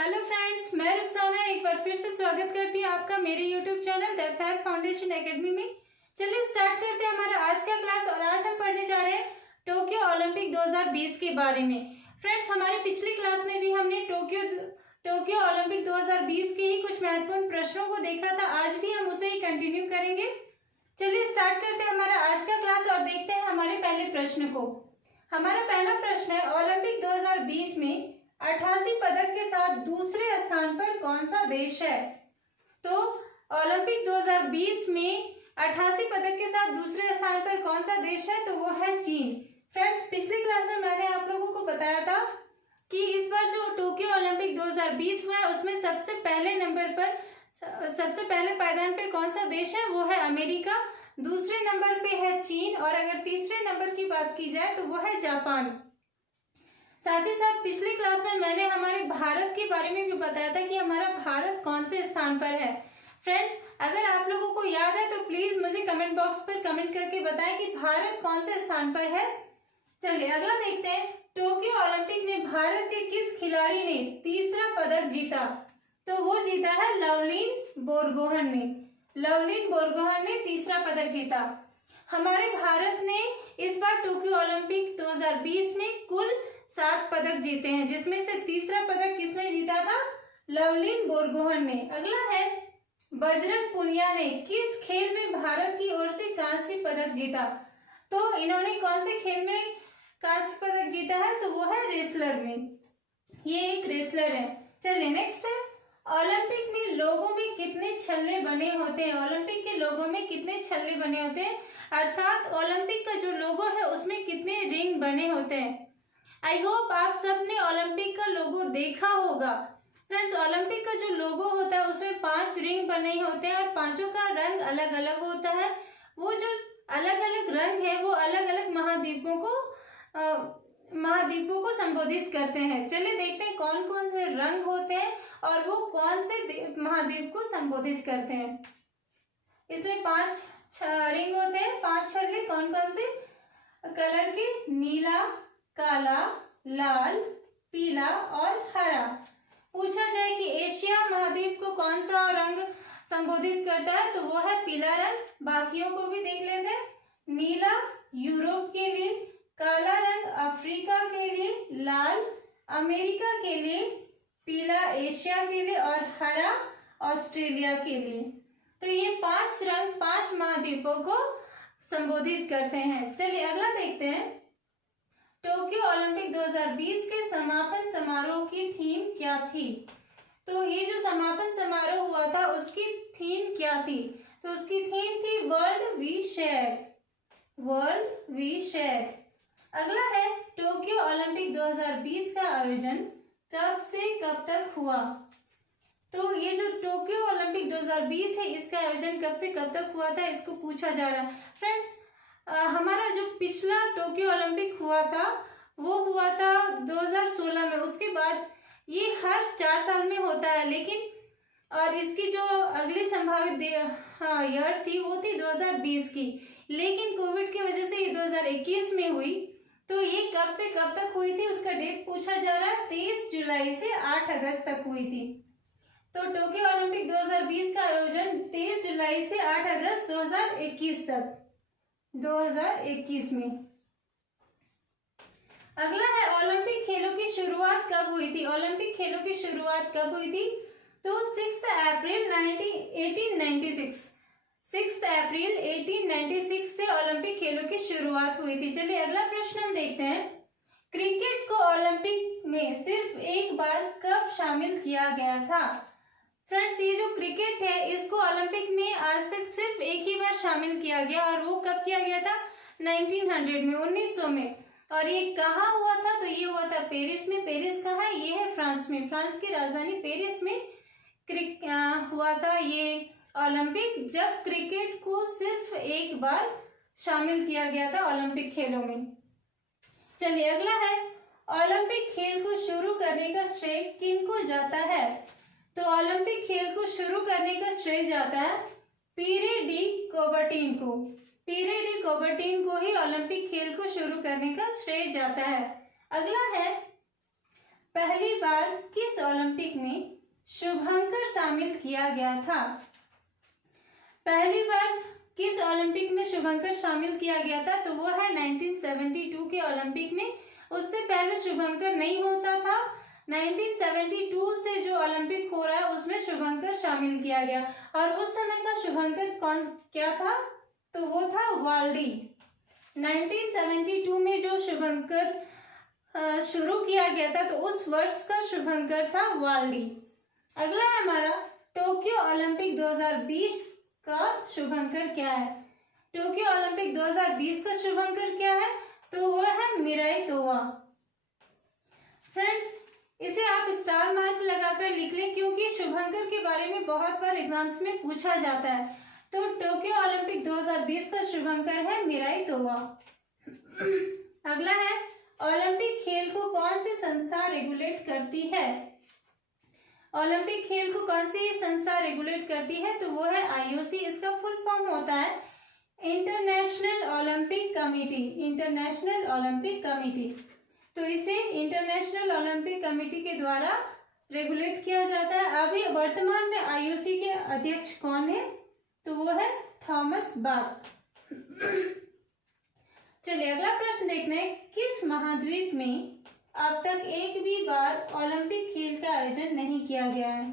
Hello friends, मैं रुखसाना एक बार फिर से स्वागत करती हूँ आपका मेरे YouTube channel the Fab Foundation Academy में। चलिए स्टार्ट करते हैं हमारा आज का क्लास। और आज हम पढ़ने जा रहे हैं टोक्यो ओलंपिक 2020 के बारे में। फ्रेंड्स, हमारे पिछली क्लास में भी हमने टोक्यो ओलंपिक 2020 के ही कुछ महत्वपूर्ण प्रश्नों को देखा था। आज भी हम उसे ही कंटिन्यू करेंगे। चलिए स्टार्ट करते हैं हमारा आज का क्लास और देखते हैं हमारे पहले प्रश्न को। हमारा पहला प्रश्न है, ओलंपिक 2020 में 88 पदक के साथ दूसरे स्थान पर कौन सा देश है? तो ओलंपिक 2020 में 88 पदक के साथ दूसरे स्थान पर कौन सा देश है? तो वो है चीन। फ्रेंड्स, पिछली क्लास में मैंने आप लोगों को बताया था कि इस बार जो टोक्यो ओलंपिक 2020 हुआ है उसमें सबसे पहले पायदान पे कौन सा देश है? वो है अमेरिका। दूसरे नंबर पे है चीन और अगर तीसरे नंबर की बात की जाए तो वो है जापान। साथ ही साथ पिछली क्लास में मैंने हमारे भारत के बारे में भी बताया था कि हमारा भारत कौन से स्थान पर है। फ्रेंड्स, अगर आप लोगों को याद है तो प्लीज मुझे कमेंट बॉक्स पर कमेंट करके बताएं कि भारत कौन से स्थान पर है। चलिए अगला देखते हैं, टोक्यो ओलंपिक में भारत के किस खिलाड़ी ने तीसरा पदक जीता? तो वो जीता है लवलीन बोरगोहन ने। लवलीन बोरगोहन ने तीसरा पदक जीता। हमारे भारत ने इस बार टोक्यो ओलंपिक 2020 में कुल 7 पदक जीते हैं, जिसमें से तीसरा पदक किसने जीता था? लवलीन बोरगोहन ने। अगला है, बजरंग पुनिया ने किस खेल में भारत की ओर से कांस्य पदक जीता? तो इन्होंने कौन से खेल में कांस्य पदक जीता है? तो वो है रेसलर में। ये एक रेसलर है। चलिए नेक्स्ट है, ओलंपिक में लोगों में कितने छल्ले बने होते हैं? ओलंपिक के लोगों में कितने छल्ले बने होते हैं, अर्थात ओलंपिक का जो लोगो है उसमें कितने रिंग बने होते हैं? आई होप आप सबने ओलंपिक का लोगो देखा होगा। फ्रेंड्स, ओलंपिक का जो लोगो होता है उसमें 5 रिंग बने होते हैं और पांचों का रंग अलग अलग होता है। वो जो अलग अलग रंग है वो अलग अलग महाद्वीपों को संबोधित करते हैं। चलिए देखते हैं कौन कौन से रंग होते हैं और वो कौन से महाद्वीप को संबोधित करते हैं। इसमें 5 रिंग होते हैं, 5 छल्ले। कौन कौन से कलर के? नीला, काला, लाल, पीला और हरा। पूछा जाए कि एशिया महाद्वीप को कौन सा रंग संबोधित करता है? तो वो है पीला रंग। बाकियों को भी देख लेते हैं। नीला यूरोप के लिए, काला रंग अफ्रीका के लिए, लाल अमेरिका के लिए, पीला एशिया के लिए और हरा ऑस्ट्रेलिया के लिए। तो ये 5 रंग 5 महाद्वीपों को संबोधित करते हैं। चलिए अगला देखते हैं, टोक्यो ओलंपिक 2020 के समापन समारोह की थीम क्या थी? तो ये जो समापन समारोह हुआ था उसकी थीम क्या थी? तो उसकी थीम थी world we share. World we share. अगला है, टोक्यो ओलंपिक 2020 का आयोजन कब से कब तक हुआ? तो ये जो टोक्यो ओलंपिक 2020 है इसका आयोजन कब से कब तक हुआ था, इसको पूछा जा रहा है। फ्रेंड्स, हमारा जो पिछला टोक्यो ओलंपिक हुआ था वो हुआ था 2016 में। उसके बाद ये हर 4 साल में होता है, लेकिन और इसकी जो अगली संभावित ईयर थी वो थी 2020 की, लेकिन कोविड की वजह से ये 2021 में हुई। तो ये कब से कब तक हुई थी उसका डेट पूछा जा रहा है। 23 जुलाई से 8 अगस्त तक हुई थी। तो टोक्यो ओलंपिक 2020 का आयोजन 23 जुलाई से 8 अगस्त 2021 तक 2021 में। अगला है, ओलंपिक खेलों की शुरुआत कब हुई थी? ओलंपिक खेलों की शुरुआत कब हुई थी? तो 6 अप्रैल 1896। 6 अप्रैल 1896 से ओलंपिक खेलों की शुरुआत हुई थी। चलिए अगला प्रश्न हम देखते हैं, क्रिकेट को ओलंपिक में सिर्फ एक बार कब शामिल किया गया था? फ्रेंड्स, ये जो क्रिकेट है इसको ओलंपिक में आज तक सिर्फ एक ही बार शामिल किया गया और वो कब किया गया था? 1900 में, 1900 में। और ये कहाँ हुआ था? तो ये हुआ था पेरिस में। पेरिस कहाँ है? ये है फ्रांस में। फ्रांस की राजधानी पेरिस में हुआ था ये ओलंपिक, जब क्रिकेट को सिर्फ एक बार शामिल किया गया था ओलंपिक खेलों में। चलिए अगला है, ओलंपिक खेल को शुरू करने का श्रेय किनको जाता है? तो ओलंपिक खेल को शुरू करने का श्रेय जाता है पीरे डी कोबर्टीन को। पीरे डी कोबर्टीन को ही ओलंपिक खेल को शुरू करने का श्रेय जाता है। अगला है, पहली बार किस ओलंपिक में शुभंकर शामिल किया गया था? पहली बार किस ओलंपिक में शुभंकर शामिल किया गया था? तो वो है 1972 के ओलंपिक में। उससे पहले शुभंकर नहीं होता था। 1972 से जो ओलंपिक हो रहा है उसमें शुभंकर शामिल किया गया। और उस समय का शुभंकर कौन क्या था? तो वो था वाल्डी। 1972 में जो शुभंकर शुरू किया गया था तो उस वर्ष का शुभंकर था वाल्डी। अगला है हमारा टोक्यो ओलंपिक 2020 का शुभंकर क्या है? टोक्यो ओलंपिक 2020 का शुभंकर क्या है? तो वो है मिराई तोवा। फ्रेंड्स, इसे आप स्टार मार्क लगाकर लिख लें क्योंकि शुभंकर के बारे में बहुत बार एग्जाम्स में पूछा जाता है। तो टोक्यो ओलंपिक 2020 का शुभंकर है मिराई तोवा। अगला है ओलंपिक खेल को कौन सी संस्था रेगुलेट करती है? ओलंपिक खेल को कौन सी संस्था रेगुलेट करती है? तो वो है आईओसी। इसका फुल फॉर्म होता है international Olympic committee. International Olympic committee. तो इसे इंटरनेशनल ओलंपिक कमेटी के द्वारा रेगुलेट किया जाता है। अभी वर्तमान में आईओसी के अध्यक्ष कौन है? तो वो है थॉमस बाक। चलिए अगला प्रश्न देखते हैं। किस महाद्वीप में अब तक एक भी बार ओलंपिक खेल का आयोजन नहीं किया गया है?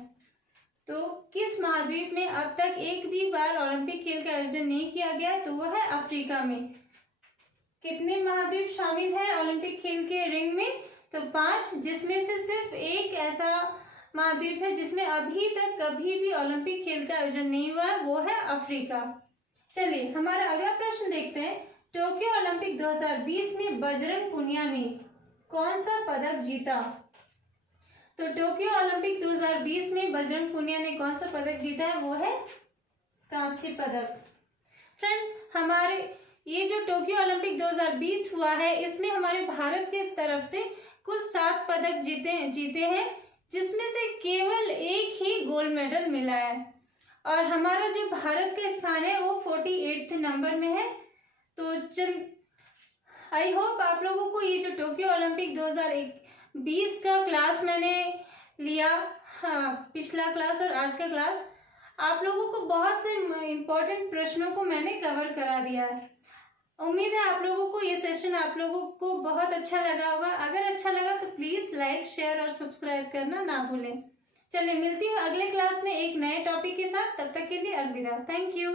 तो किस महाद्वीप में अब तक एक भी बार ओलंपिक खेल का आयोजन नहीं किया गया है? तो वो है अफ्रीका में। कितने महाद्वीप शामिल है ओलंपिक खेल के रिंग में? तो 5, जिसमें से सिर्फ एक ऐसा महाद्वीप है जिसमें अभी तक कभी भी ओलंपिक खेल का आयोजन नहीं हुआ है, वो है अफ्रीका। चलिए हमारा अगला प्रश्न देखते हैं। टोक्यो ओलंपिक 2020 में बजरंग पुनिया ने कौन सा पदक जीता? तो टोक्यो ओलंपिक 2020 में बजरंग पुनिया ने कौन सा पदक जीता है? वो है कांस्य पदक। फ्रेंड्स, हमारे ये जो टोक्यो ओलंपिक 2020 हुआ है इसमें हमारे भारत की तरफ से कुल 7 पदक जीते हैं, जिसमें से केवल एक ही गोल्ड मेडल मिला है। और हमारा जो भारत का स्थान है वो 48 नंबर में है। तो आई होप आप लोगों को ये जो टोक्यो ओलंपिक 2020 का क्लास मैंने लिया, हाँ, पिछला क्लास और आज का क्लास, आप लोगों को बहुत से इम्पोर्टेंट प्रश्नों को मैंने कवर करा दिया है। उम्मीद है आप लोगों को ये सेशन आप लोगों को बहुत अच्छा लगा होगा। अगर अच्छा लगा तो प्लीज लाइक, शेयर और सब्सक्राइब करना ना भूलें। चलिए मिलती हूँ अगले क्लास में एक नए टॉपिक के साथ। तब तक के लिए अलविदा। Thank you.